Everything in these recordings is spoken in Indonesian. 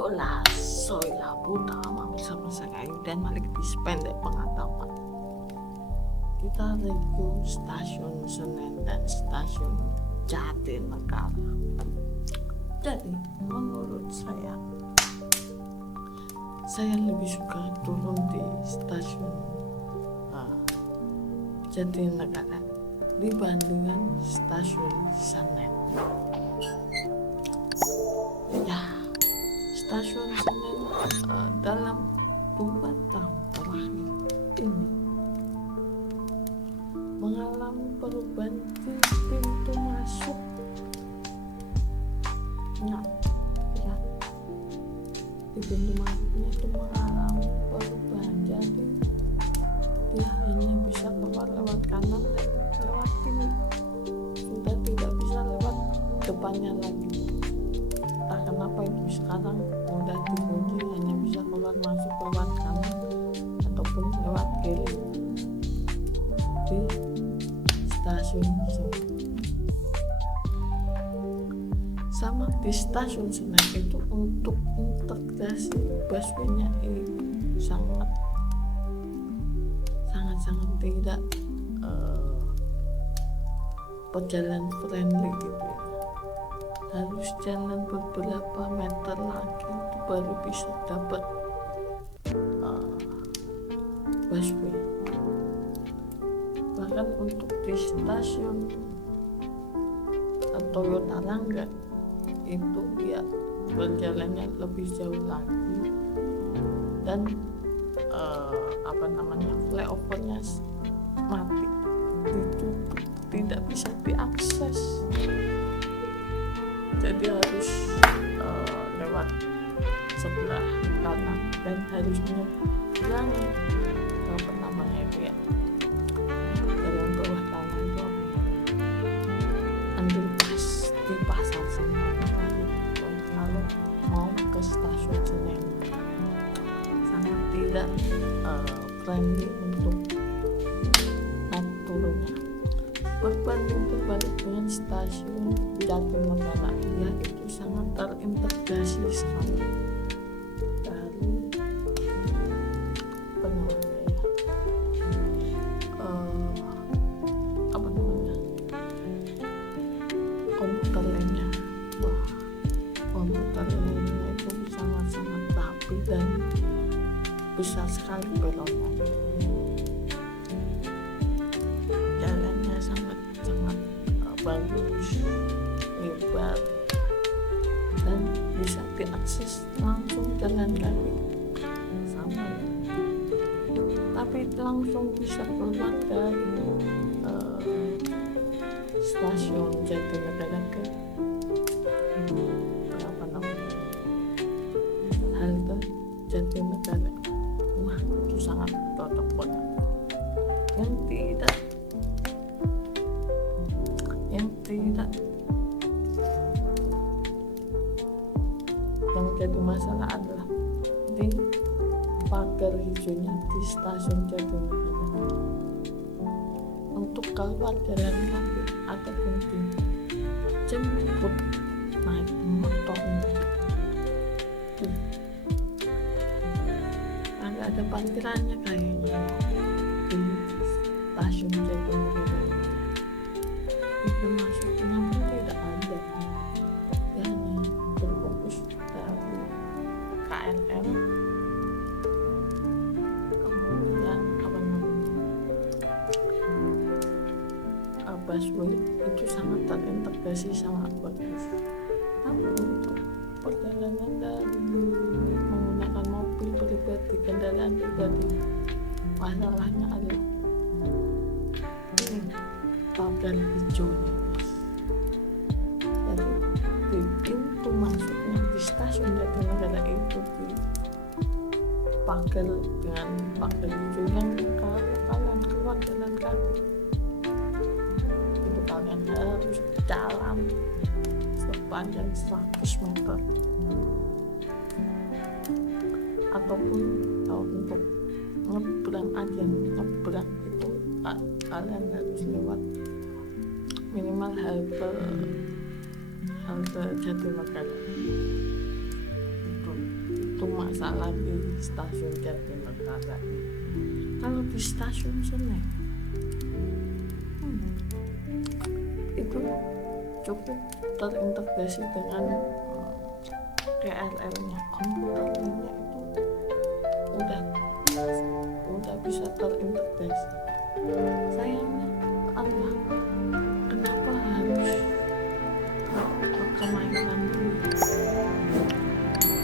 Duduklah Soila Putama bersama saya dan Malik di Sependek Pengetahuan. Kita review stasiun Senen dan stasiun Jatinegara. Jadi menurut saya lebih suka turun di stasiun Jatinegara dibandingkan stasiun Senen. Stasiun Senen dalam 2 tahun terakhir ini mengalami perubahan di pintu masuk. Di pintu masuknya itu mengalami perubahan, jadi dia hanya bisa keluar lewat kanan dan lewat kiri, sudah tidak bisa lewat depannya lagi. Entah kenapa itu sekarang udah dikunci, hanya bisa keluar masuk lewat kanan ataupun lewat kiri di stasiun Senen. Sama di stasiun Senen itu untuk integrasi busway-nya ini sangat tidak berjalan friendly gitu ya. Harus jalan beberapa meter lagi itu baru bisa dapat busway. Bahkan untuk di stasiun Toyota Rangga itu ya berjalannya lebih jauh lagi dan flyovernya mati, itu tidak bisa diakses, jadi harus lewat sebelah kanan dan harus nyebrang jalan bawah tanah itu underpass di pasar Senen kalau mau ke stasiun Senen. Sangat tidak friendly untuk naik turunnya. Berbanding terbalik dengan stasiun Jatinegara, ya itu sangat terintegrasi sekali dari komputer lainnya. Komputer lainnya itu sangat rapi dan besar sekali beloknya. Jalannya sangat bagus, lebar, dan bisa diakses langsung jalan kaki sama ya. Tapi langsung bisa keluar dari stasiun Jatinegara ke halte Jatinegara. Wah, itu sangat cocok banget. Yang jadi masalah adalah di pagar hijaunya di stasiun Jatinegara untuk keluar jalan kaki ataupun dijemput naik motor. Agak ada parkirannya kayaknya di stasiun Jatinegara. Itu masuknya pun tidak ada, dia hanya berfokus dari KRL, kemudian busway itu sangat terintegrasi, sangat bagus. Tapi untuk perjalanan dari menggunakan mobil pribadi, kendaraan pribadi, masalahnya adalah pagar hijaunya. Jadi di pintu masuknya di stasiun Jatinegara itu di pagar dengan pagar hijau yang kalau kalian keluar jalan kaki itu kalian harus jalan sepanjang 100 meter, ataupun kalau untuk nyebrang itu kalian harus lewat minimal halte Jatinegara. Itu itu masalah di stasiun Jatinegara. Kalau di stasiun Senen itu cukup terintegrasi dengan KRL-nya, komputernya itu udah bisa terintegrasi. Sayangnya Allah, kenapa harus ke Kemayoran dulu?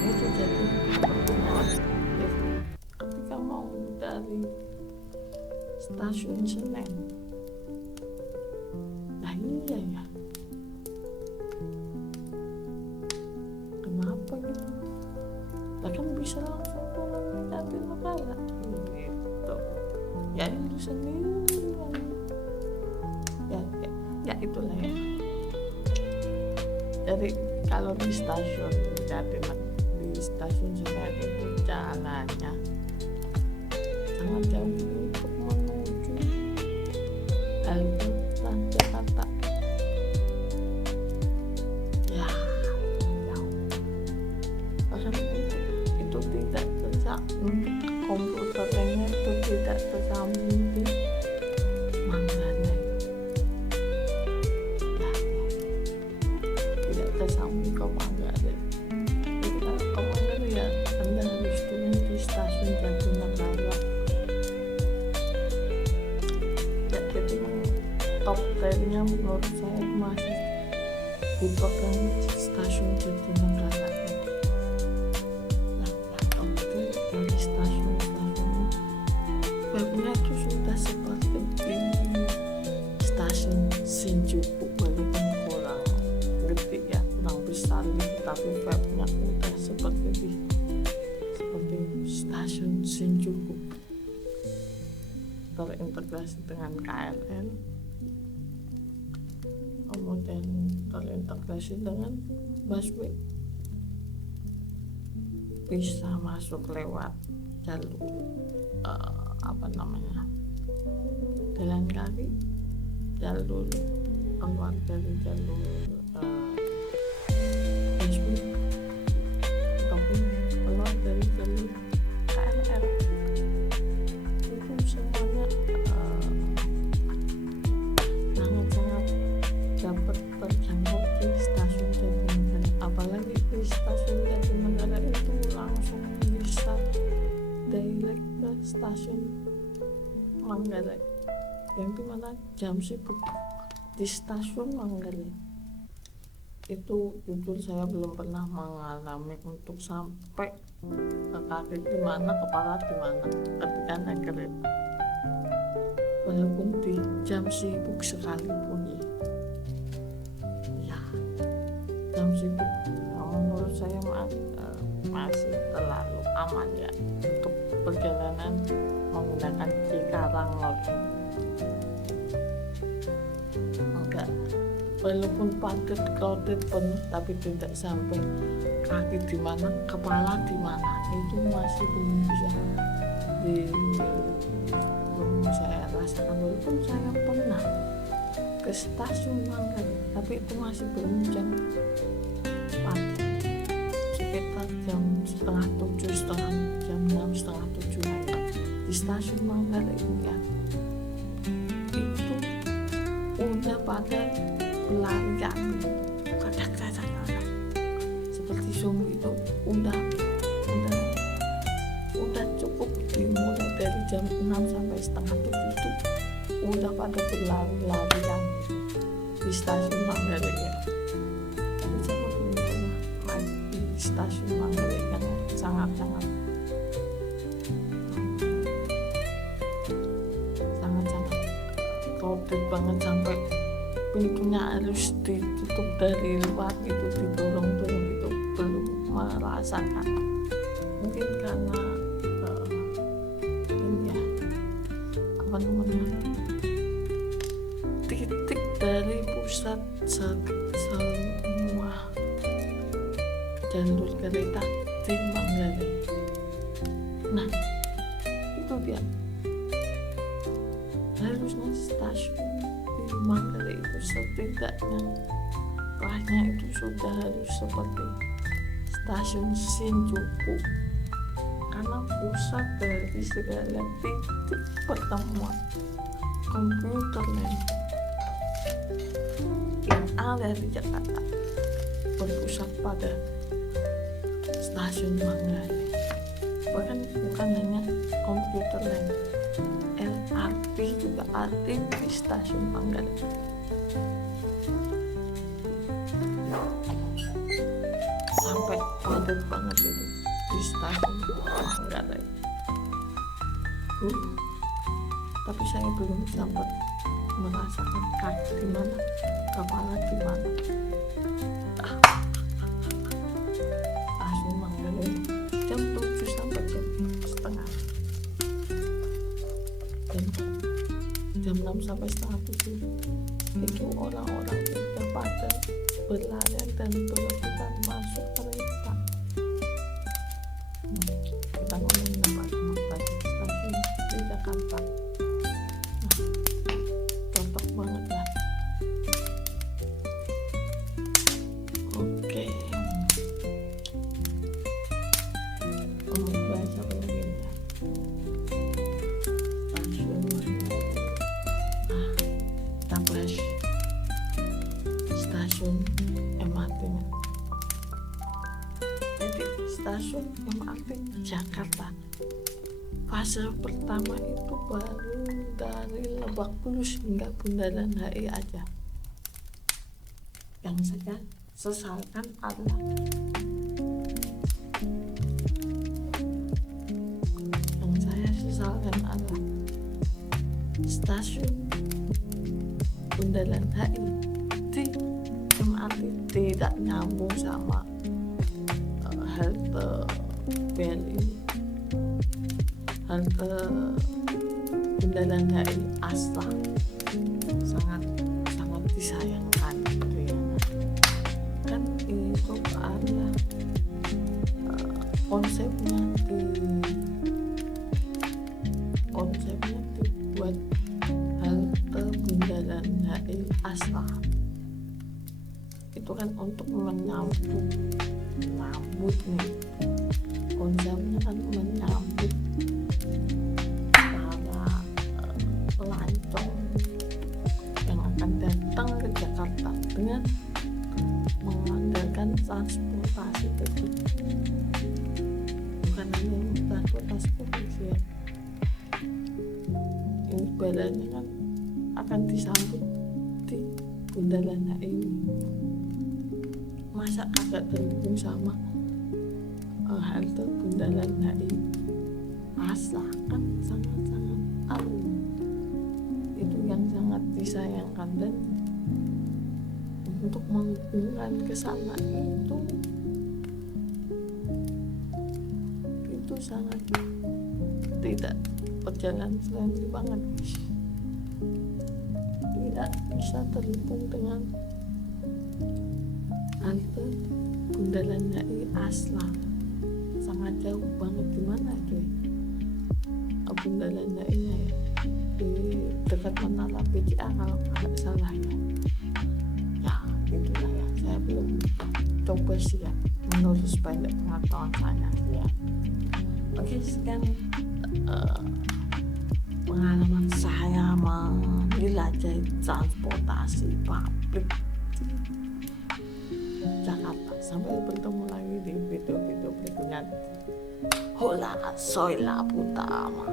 Itu jadi pertanyaan. Ketika mau dari stasiun Senen, nah iya ya, kenapa gitu? Bahkan bisa langsung turun di Jatinegara gitu. Ya itu sendiri ya itulah ya. Jadi kalau di stasiun Senen itu jalannya sangat jauh untuk menuju halte Transjakarta. Ya jauh. Bahkan itu tidak tersambung, komputernya itu tidak tersambung di Manggarai. Tidak tersambung ke Manggarai. Jadi kalau ke Manggarai ya Anda harus turun di stasiun Jatinegara. Ya itu top 10-nya menurut saya masih dipegang stasiun Jatinegara. Dari stasiun-stasiun webnya itu sudah seperti di stasiun Shinjuku, walaupun kurang gede ya, kurang besar gitu, tapi webnya udah seperti stasiun Shinjuku, terintegrasi dengan KRL, kemudian terintegrasi dengan busway, bisa masuk lewat jalur jalan kaki, jalur keluar dari jalur busway ataupun keluar dari jalur KRL. Itu semuanya sangat-sangat dapat terjangkau di stasiun Jatinegara. Apalagi di stasiun Jatinegara itu langsung bisa direct ke stasiun Manggarai, yang dimana jam sibuk di stasiun Manggarai itu jujur saya belum pernah mengalami untuk sampai ke kaki di mana, kepala di mana ketika naik kereta, walaupun di jam sibuk sekalipun ya jam sibuk menurut saya masih terlalu aman ya untuk perjalanan menggunakan Cikarang Lor. Enggak, walaupun padat crowded penuh tapi tidak sampai kaki di mana, kepala di mana, itu masih belum saya rasakan. Walaupun saya pernah ke stasiun Manggarai, tapi itu masih belum jam pagi, sekitar jam 6:30, jam 6:30 di stasiun Manggarai ya, itu udah pada berlarian kadang-kadang seperti zombie. Itu udah cukup dimulai dari jam 6 sampai 6:30 itu udah pada berlari-larian di stasiun Manggarai ya. Jadi saya belum pernah di stasiun Manggarai yang sangat-sangat crowded banget sampai pintunya harus ditutup dari luar, itu didorong-dorong, itu belum merasakan. Mungkin karena titik dari pusat semua jalur kereta di Manggarai. Nah itu dia, harusnya stasiun di Manggarai itu setidaknya kelasnya itu sudah harus seperti stasiun Shinjuku karena pusat dari segala titik pertemuan komputer land yang ada di Jakarta berpusat pada stasiun Manggarai. Bahkan bukan hanya komputer land, LRT juga ada di stasiun Manggarai. Sampai padat banget itu di stasiun Manggarai. Tapi saya belum sempat merasakan kaki di mana, kepala di mana. Stasiun Manggarai jam 7 sampai jam setengah, dan jam 6 sampai setengah 7 itu orang-orang sudah pada berlarian dan berebutan masuk kereta. Kita ngomongin apa tadi, stasiun di Jakarta. Cocok banget lah. Oke, bahas apa lagi ya? Stasiun kita bahas stasiun MRT. Jadi stasiun MRT Jakarta fase pertama itu baru dari Lebak Bulus hingga Bundaran HI aja. Yang saya sesalkan adalah stasiun Bundaran HI di MRT tidak nyambung sama halte BNI, halte Bundaran HI asla. Sangat disayangkan gitu ya. Kan itu adalah konsepnya dibuat halte Bundaran HI asla. Itu kan untuk menyambut nih, konsepnya kan menyambut para pelancong yang akan datang ke Jakarta dengan mengandalkan transportasi publik, bukan hanya transportasi publik ya. Ini badannya kan akan disambut di Bundaran HI ini. Masa agak terhubung sama halte Bundaran HI asla, kan sangat-sangat itu yang sangat disayangkan. Dan untuk menghubungkan ke sana itu sangat tidak berjalan friendly banget, tidak bisa terhubung dengan halte Bundaran HI asla, sangat jauh banget. Gimana itu ya, Bundaran HI nya ya, di dekat Menara BCA kalau nggak salah ya. Itulah ya, saya belum coba sih ya, menurut sebanyak pengetahuan saya ya. Oke, sekian pengalaman saya menjelajahi transportasi publik di Jakarta. Sampai bertemu lagi di video-video berikutnya. Hola, soy la puta ama.